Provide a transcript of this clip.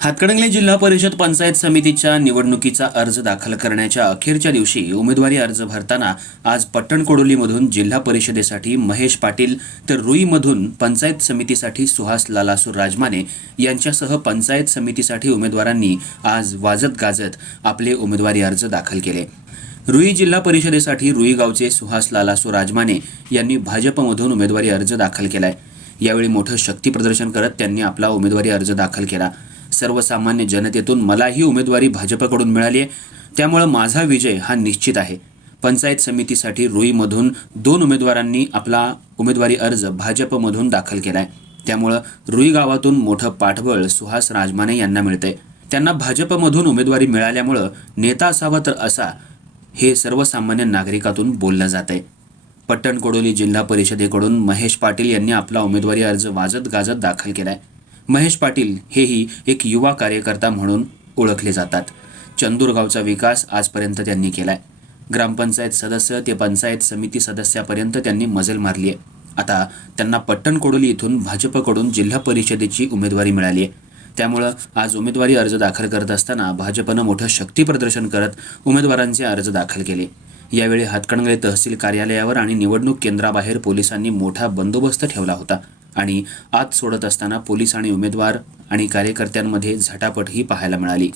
हातकणंगले जिल्हा परिषद पंचायत समितीच्या निवडणुकीचा अर्ज दाखल करण्याच्या अखेरच्या दिवशी उमेदवारी अर्ज भरताना आज पट्टणकोडोलीमधून जिल्हा परिषदेसाठी महेश पाटील तर रुईमधून पंचायत समितीसाठी सुहास लालासूर राजमाने यांच्यासह पंचायत समितीसाठी उमेदवारांनी आज वाजत गाजत आपले उमेदवारी अर्ज दाखल केले. रुई जिल्हा परिषदेसाठी रुई गावचे सुहास लालासू राजमाने यांनी भाजपमधून उमेदवारी अर्ज दाखल केलाय. यावेळी मोठं शक्तीप्रदर्शन करत त्यांनी आपला उमेदवारी अर्ज दाखल केला. सर्वसामान्य जनतेतून मलाही उमेदवारी भाजपकडून मिळाली आहे. त्यामुळं माझा विजय हा निश्चित आहे. पंचायत समितीसाठी रुईमधून दोन उमेदवारांनी आपला उमेदवारी अर्ज भाजपमधून दाखल केला आहे त्यामुळं रुई गावातून मोठं पाठबळ सुहास राजमाने यांना मिळतंय. त्यांना भाजपमधून उमेदवारी मिळाल्यामुळं नेता असावा तर असा हे सर्वसामान्य नागरिकातून बोललं जात आहे पट्टणकोडोली जिल्हा परिषदेकडून महेश पाटील यांनी आपला उमेदवारी अर्ज वाजत गाजत दाखल केला आहे महेश पाटील हेही एक युवा कार्यकर्ता म्हणून ओळखले जातात. चंदूरगावचा विकास आजपर्यंत त्यांनी केलाय. ग्रामपंचायत सदस्य ते पंचायत समिती सदस्यापर्यंत त्यांनी मजल मारली आहे आता त्यांना पट्टणकोडोली इथून भाजपकडून जिल्हा परिषदेची उमेदवारी मिळाली आहे त्यामुळं आज उमेदवारी अर्ज दाखल करत असताना भाजपनं मोठं शक्ती प्रदर्शन करत उमेदवारांचे अर्ज दाखल केले. यावेळी हातकणंगले तहसील कार्यालयावर आणि निवडणूक केंद्राबाहेर पोलिसांनी मोठा बंदोबस्त ठेवला होता. आणि आत सोडत असताना पोलीस आणि उमेदवार आणि कार्यकर्त्यांमध्ये झटापटही पाहायला मिळाली.